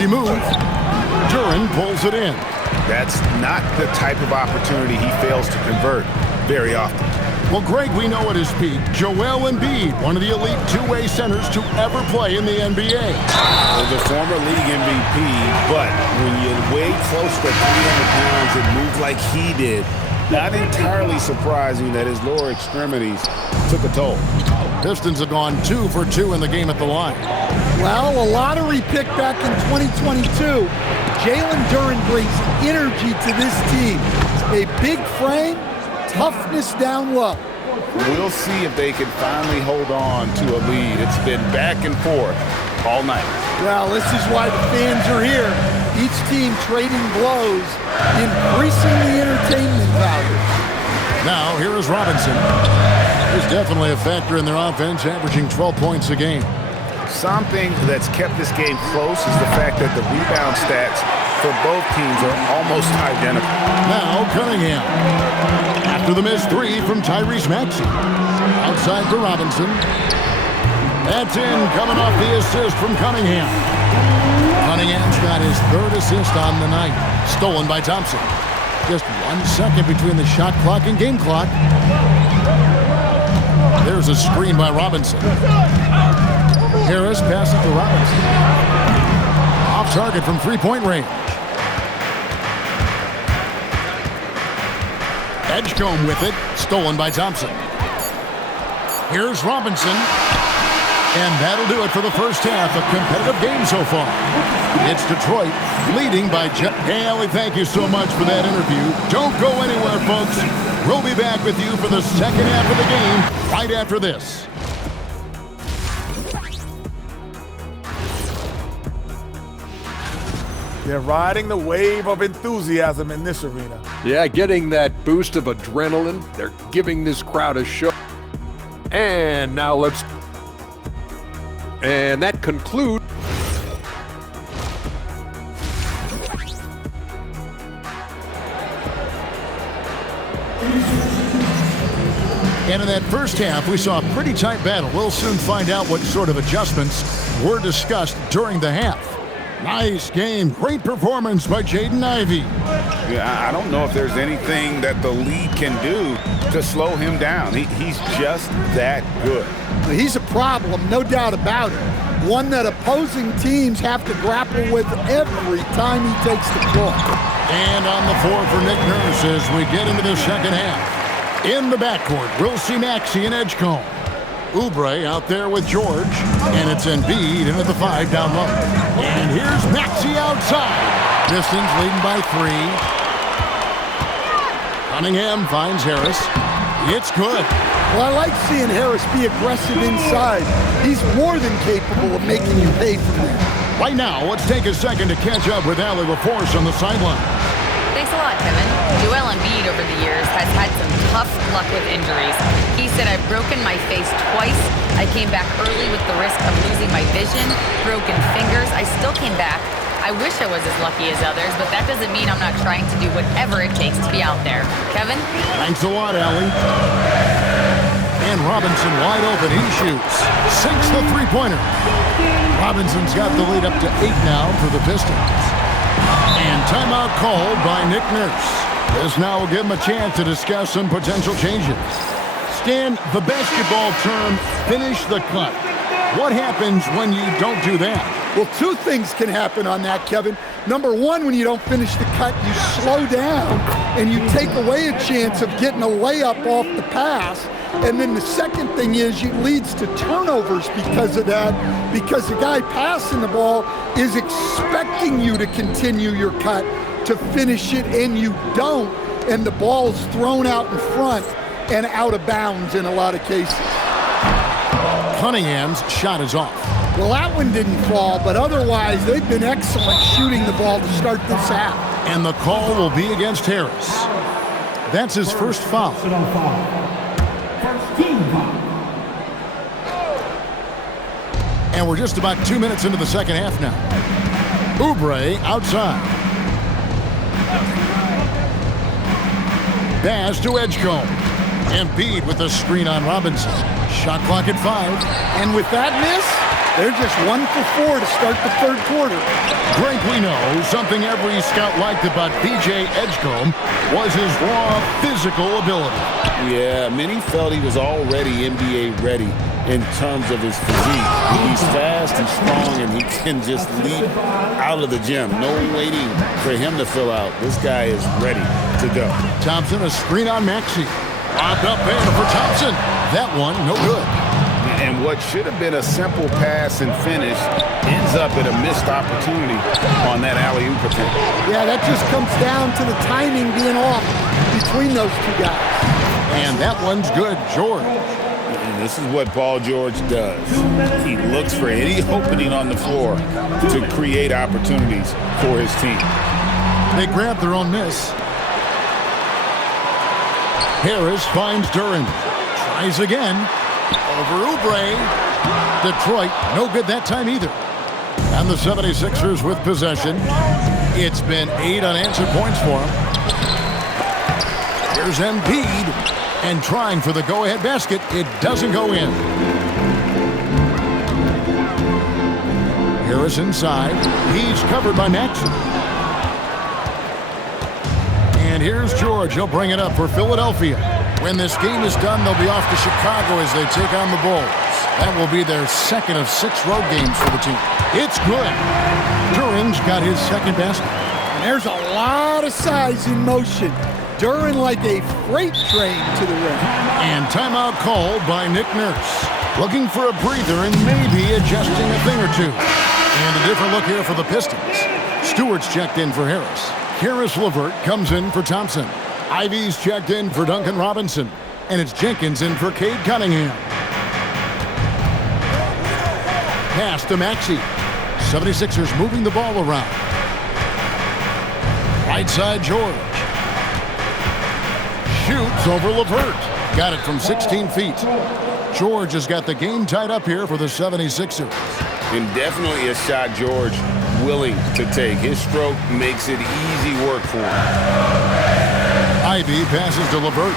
Lefty move. Duren pulls it in. That's not the type of opportunity he fails to convert very often. Well, Greg, we know at his peak, Joel Embiid, one of the elite two-way centers to ever play in the NBA. The former league MVP, but when you weigh close to 300 pounds and move like he did, not entirely surprising that his lower extremities took a toll. Pistons have gone 2 for 2 in the game at the line. Well, a lottery pick back in 2022. Jalen Duren brings energy to this team. A big frame, toughness down low. We'll see if they can finally hold on to a lead. It's been back and forth all night. Well, this is why the fans are here. Each team trading blows, increasing the entertainment value. Now, here is Robinson. He's definitely a factor in their offense, averaging 12 points a game. Something that's kept this game close is the fact that the rebound stats for both teams are almost identical. Now, Cunningham. After the missed three from Tyrese Maxey. Outside to Robinson. That's in, coming off the assist from Cunningham. Cunningham's got his third assist on the night. Stolen by Thompson. Just 1 second between the shot clock and game clock. There's a screen by Robinson. Harris passes to Robinson. Off target from three-point range. Edgecombe with it. Stolen by Thompson. Here's Robinson. And that'll do it for the first half. A competitive game so far. It's Detroit leading by Haley, thank you so much for that interview. Don't go anywhere, folks. We'll be back with you for the second half of the game right after this. They're riding the wave of enthusiasm in this arena. Yeah, getting that boost of adrenaline. They're giving this crowd a show. And now let's... And that concludes... And in that first half, we saw a pretty tight battle. We'll soon find out what sort of adjustments were discussed during the half. Nice game. Great performance by Jaden Ivey. Yeah, I don't know if there's anything that the league can do to slow him down. He's just that good. He's a problem, no doubt about it. One that opposing teams have to grapple with every time he takes the floor. And on the floor for Nick Nurse as we get into the second half. In the backcourt, we'll see Maxey and Edgecombe. Oubre out there with George, and it's Embiid in at the 5 down low. And here's Maxey outside. Pistons leading by 3. Cunningham finds Harris. It's good. Well, I like seeing Harris be aggressive inside. He's more than capable of making you pay for that. Right now, let's take a second to catch up with Allie LaForce on the sideline. Thanks a lot, Kevin. Joel Embiid over the years has had some tough luck with injuries. He said, I've broken my face twice. I came back early with the risk of losing my vision, broken fingers. I still came back. I wish I was as lucky as others, but that doesn't mean I'm not trying to do whatever it takes to be out there. Kevin? Thanks a lot, Allie. And Robinson wide open. He shoots. Sinks the three-pointer. Robinson's got the lead up to 8 now for the Pistons. And timeout called by Nick Nurse. This now will give him a chance to discuss some potential changes. Stan, the basketball term, finish the cut. What happens when you don't do that? Well, 2 things can happen on that, Kevin. Number 1, when you don't finish the cut, you slow down and you take away a chance of getting a layup off the pass. And then the second thing is it leads to turnovers because of that, because the guy passing the ball is expecting you to continue your cut, to finish it, and you don't, and the ball's thrown out in front and out of bounds in a lot of cases. Cunningham's shot is off. Well, that one didn't fall, but otherwise they've been excellent shooting the ball to start this half. And the call will be against Harris. That's his first foul. And we're just about 2 minutes into the second half now. Oubre outside. Pass to Edgecombe. Embiid with the screen on Robinson. Shot clock at 5. And with that miss, They're just 1 for 4 to start the third quarter. Greg, we know something every scout liked about B.J. Edgecombe was his raw physical ability. Yeah, many felt he was already NBA ready in terms of his physique. He's fast, he's strong, and he can just leap out of the gym. No waiting for him to fill out. This guy is ready to go. Thompson, a screen on Maxey. Lobbed up there for Thompson. That one, no good. And what should have been a simple pass and finish ends up at a missed opportunity on that alley-oop attempt. Yeah, that just comes down to the timing being off between those two guys. And that one's good, George. And this is what Paul George does. He looks for any opening on the floor to create opportunities for his team. They grab their own miss. Harris finds Duren. Tries again. Over Oubre. Detroit, no good that time either. And the 76ers with possession. It's been 8 unanswered points for them. Here's Embiid. And trying for the go-ahead basket. It doesn't go in. Harris inside. He's covered by Maxey. And here's George. He'll bring it up for Philadelphia. When this game is done, they'll be off to Chicago as they take on the Bulls. That will be their second of 6 road games for the team. It's good. Duren's got his second basket. And there's a lot of size in motion. Duren like a freight train to the rim. And timeout called by Nick Nurse. Looking for a breather and maybe adjusting a thing or two. And a different look here for the Pistons. Stewart's checked in for Harris. Karis LeVert comes in for Thompson. Ivy's checked in for Duncan Robinson. And it's Jenkins in for Cade Cunningham. Pass to Maxey. 76ers moving the ball around. Right side George. Shoots over LeVert. Got it from 16 feet. George has got the game tied up here for the 76ers. And definitely a shot George willing to take. His stroke makes it easy work for him. Ivy passes to LeVert.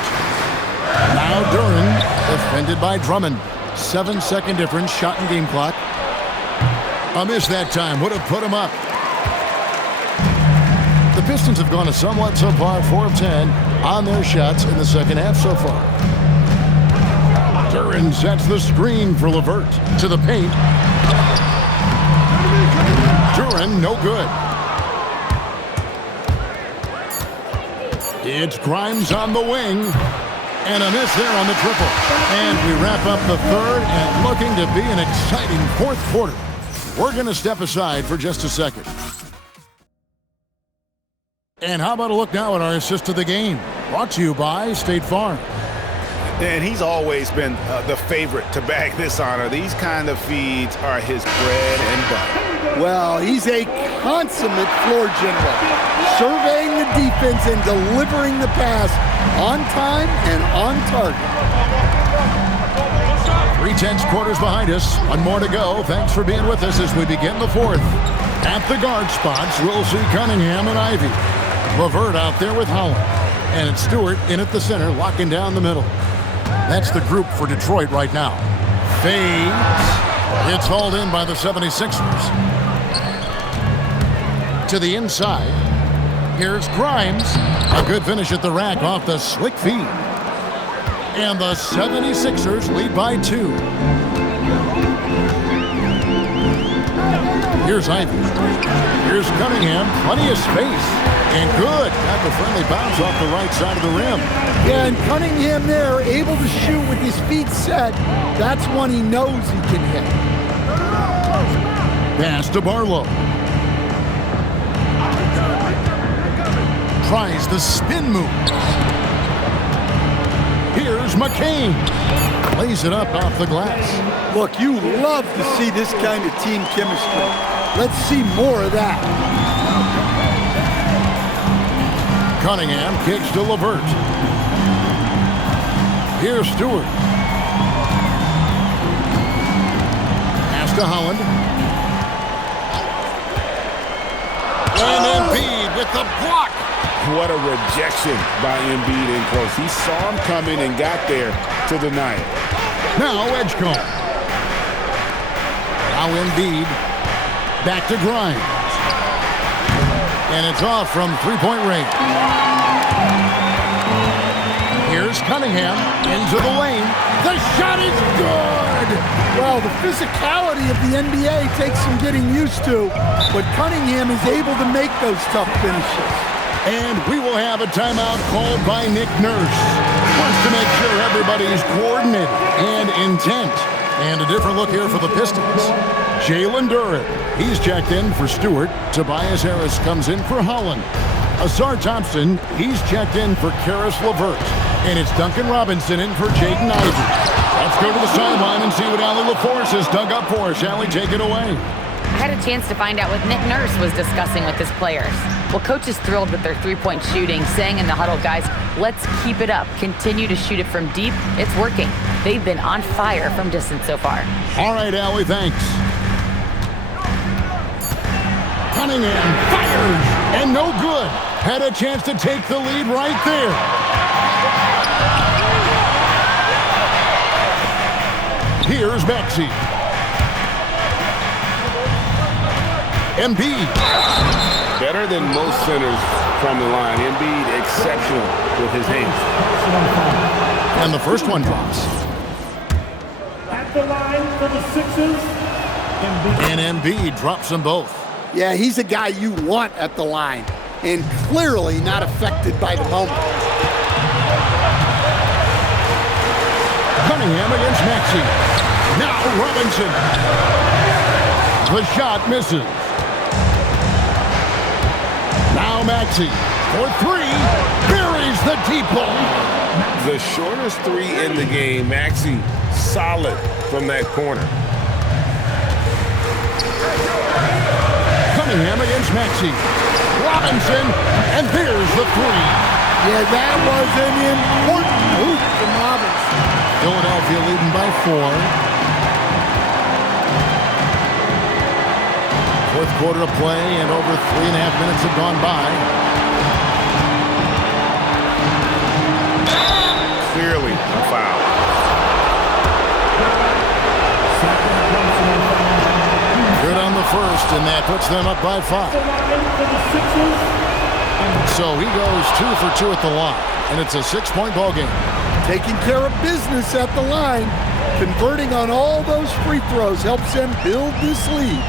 Now Duren, defended by Drummond. 7-second difference, shot and game clock. A miss that time, would have put him up. The Pistons have gone a somewhat subpar 4 of 10 on their shots in the second half so far. Duren sets the screen for LeVert to the paint. Duren, no good. It's Grimes on the wing. And a miss there on the triple. And we wrap up the third and looking to be an exciting fourth quarter. We're going to step aside for just a second. And how about a look now at our assist of the game? Brought to you by State Farm. And he's always been the favorite to bag this honor. These kind of feeds are his bread and butter. Well, he's a consummate floor general, surveying the defense and delivering the pass on time and on target. 3/10 quarters behind us. One more to go. Thanks for being with us as we begin the fourth. At the guard spots, we'll see Cunningham and Ivy. LeVert out there with Holland. And it's Stewart in at the center, locking down the middle. That's the group for Detroit right now. Fades. It's hauled in by the 76ers. To the inside. Here's Grimes. A good finish at the rack off the slick feed. And the 76ers lead by 2. Here's Ivy. Here's Cunningham. Plenty of space. And good. Got the friendly bounce off the right side of the rim. Yeah, and Cunningham there, able to shoot with his feet set. That's one he knows he can hit. Pass to Barlow. Tries the spin move. Here's McCain. Lays it up off the glass. Look, you love to see this kind of team chemistry. Let's see more of that. Cunningham kicks to LeVert. Here's Stewart. Pass to Holland. And Embiid with the block. What a rejection by Embiid in close. He saw him coming and got there to deny it. Now Edgecombe. Now Embiid. Back to Grimes. And it's off from three-point range. Here's Cunningham into the lane. The shot is good! Well, the physicality of the NBA takes some getting used to, but Cunningham is able to make those tough finishes. And we will have a timeout called by Nick Nurse. Wants to make sure everybody's coordinated and intent. And a different look here for the Pistons. Jalen Duren, he's checked in for Stewart. Tobias Harris comes in for Holland. Ausar Thompson, he's checked in for Karis LeVert. And it's Duncan Robinson in for Jaden Ivey. Let's go to the sideline and see what Allie LaForce has dug up for us. Allie, take it away. I had a chance to find out what Nick Nurse was discussing with his players. Well, coach is thrilled with their three-point shooting, saying in the huddle, guys, let's keep it up. Continue to shoot it from deep. It's working. They've been on fire from distance so far. All right, Allie, thanks. Cunningham fires, and no good. Had a chance to take the lead right there. Here's Maxey. Embiid. Better than most centers from the line. Embiid exceptional with his hands. And the first one drops. At the line for the Sixers, Embiid. And Embiid drops them both. Yeah, he's a guy you want at the line, and clearly not affected by the moment. Cunningham against Maxey. Now Robinson. The shot misses. Now Maxey for three. Buries the deep ball. The shortest three in the game. Maxey solid from that corner. Cunningham against Maxey. Robinson, and there's the three. Yeah, that was an important hoop from Robinson. Philadelphia leading by 4. Fourth quarter of play, and over 3.5 minutes have gone by. Clearly a foul. Good on the first, and that puts them up by 5. So he goes 2 for 2 at the line, and it's a 6-point ball game. Taking care of business at the line, converting on all those free throws helps them build this lead.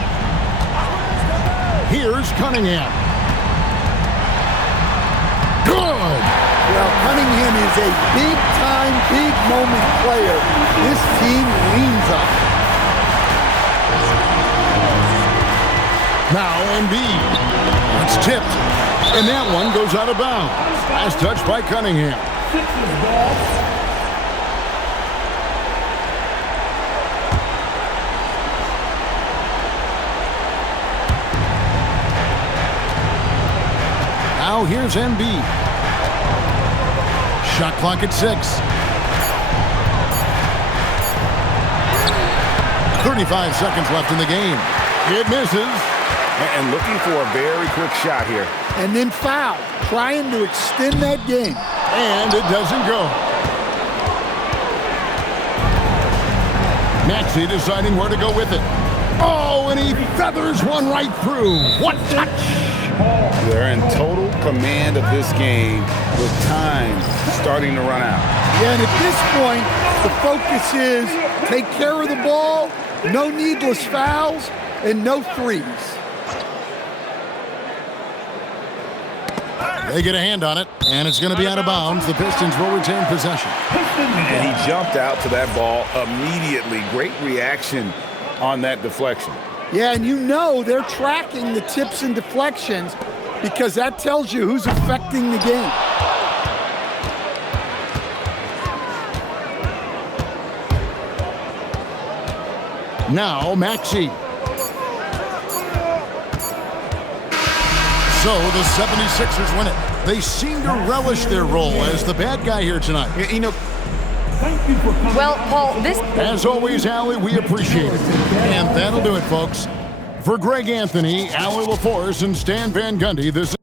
Here's Cunningham. Good! Well, Cunningham is a big-time, big-moment player. This team leans on him. Now Embiid. It's tipped, and that one goes out of bounds. Last touch by Cunningham. Sixers ball. Now here's Embiid. Shot clock at 6. 35 seconds left in the game. It misses. And looking for a very quick shot here. And then foul, trying to extend that game. And it doesn't go. Maxey deciding where to go with it. Oh, and he feathers one right through. What touch! They're in total command of this game with time starting to run out. Yeah, and at this point, the focus is take care of the ball, no needless fouls, and no threes. They get a hand on it, and it's going to be out of bounds. The Pistons will retain possession. And he jumped out to that ball immediately. Great reaction on that deflection. Yeah, and you know they're tracking the tips and deflections because that tells you who's affecting the game. Now Maxey. So the 76ers win it. They seem to relish their role as the bad guy here tonight. You know, Thank you for coming. Well, Paul, this... As always, Allie, we appreciate it. And that'll do it, folks. For Greg Anthony, Allie LaForce, and Stan Van Gundy, this is...